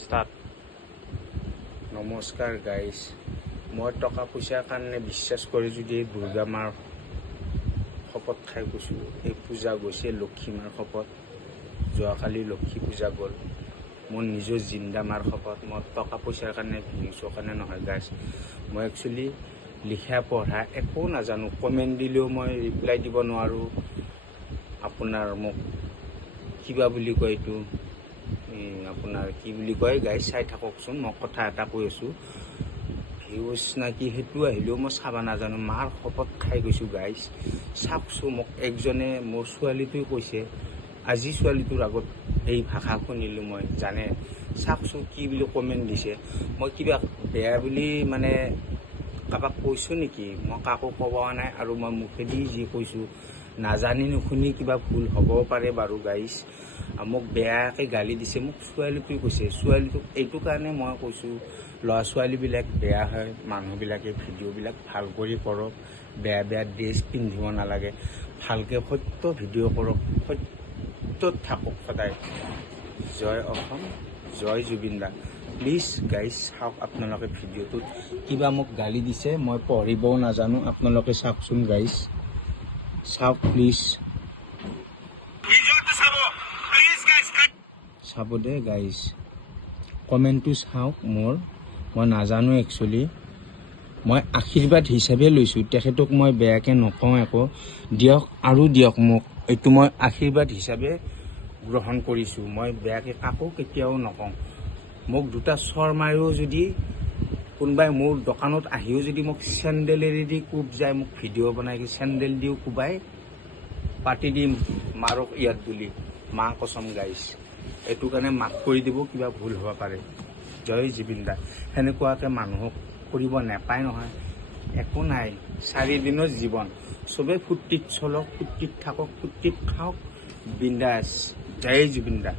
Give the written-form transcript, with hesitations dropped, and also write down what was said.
Start. নমস্কাৰ guys, মই টকা পইচাৰ কাৰণে বিশ্বাস কৰি যদি দুৰ্গা মাৰ শপত খাই গৈছোঁ। এই পূজা গৈছে লক্ষী মাৰ শপত, যোৱাকালি লক্ষী পূজা গ'ল। মোৰ নিজৰ জিন্দা মাৰ শপত। মই টকা পইচাৰ কাৰণে ভিউচৰ কাৰণে নহয় গাইজ। মই একচুৱেলি লিখা পঢ়া একো নাজানো। কমেণ্ট দিলেও মই ৰিপ্লাই দিব নোৱাৰোঁ। আপোনাৰ মোক কিবা বুলি কয় এইটো, আপোনাৰ কি বুলি কয় গাইজ, চাই থাককচোন। মই কথা এটা কৈ আছোঁ, ভিউজ নাকি সেইটো আহিলেও মই চাব নাজানো। মাৰ শপত খাই গৈছোঁ গাইজ। চাওকচোন, মোক একজনে মোৰ ছোৱালীটোৱে কৈছে, আজি ছোৱালীটোৰ আগত এই ভাষা শুনিলোঁ মই, জানে। চাওকচোন কি বুলি কমেণ্ট দিছে। মই কিবা বেয়া বুলি মানে কাৰোবাক কৈছোঁ নেকি? মই কাকো ক'ব নাই। আৰু মই মুখেদি যি কৈছোঁ, নাজানি নুশুনি কিবা ভুল হ'ব পাৰে বাৰু গাইজ। মোক বেয়াকৈ গালি দিছে, মোক ছোৱালীটোৱে কৈছে। ছোৱালীটোক এইটো কাৰণে মই কৈছোঁ, ল'ৰা ছোৱালীবিলাক বেয়া হয়, মানুহবিলাকে ভিডিঅ'বিলাক ভাল কৰি কৰক, বেয়া বেয়া ড্ৰেছ পিন্ধিব নালাগে, ভালকৈ সত্য ভিডিঅ' কৰক, সত্যত থাকক সদায়। জয় অসম, জয় জুবিন দা। প্লিজ গাইজ চাওক, আপোনালোকে ভিডিঅ'টোত কিবা মোক গালি দিছে, মই পঢ়িবও নাজানো। আপোনালোকে চাওকচোন গাইজ, চাওক প্লিজ, চাব দে গাইজ। কমেণ্টটো চাওক মোৰ, মই নাজানো একচুৱেলি। মই আশীৰ্বাদ হিচাপে লৈছোঁ, তেখেতক মই বেয়াকৈ নকওঁ একো। দিয়ক আৰু দিয়ক মোক, এইটো মই আশীৰ্বাদ হিচাপে গ্ৰহণ কৰিছোঁ। মই বেয়াকৈ কাকো কেতিয়াও নকওঁ। মোক দুটা চৰ মাৰিও যদি কোনোবাই মোৰ দোকানত আহিও যদি মোক চেণ্ডেলেৰেদি কোব যায়, মোক ভিডিঅ' বনাই চেণ্ডেল দিও কোবাই, পাতি দিম মাৰক ইয়াত বুলি, মা কচম গাইজ। এইটো কাৰণে মাফ কৰি দিব, কিবা ভুল হ'ব পাৰে। জয় জুবিন দা। সেনেকুৱাকৈ মানুহক কৰিব নাপায় নহয়। একো নাই, 4 দিনৰ জীৱন। চবেই ফূৰ্তিত চলক, ফূৰ্তিত থাকক, ফূৰ্তিত খাওক, বিন্দাছ। জয় জুবিন দা।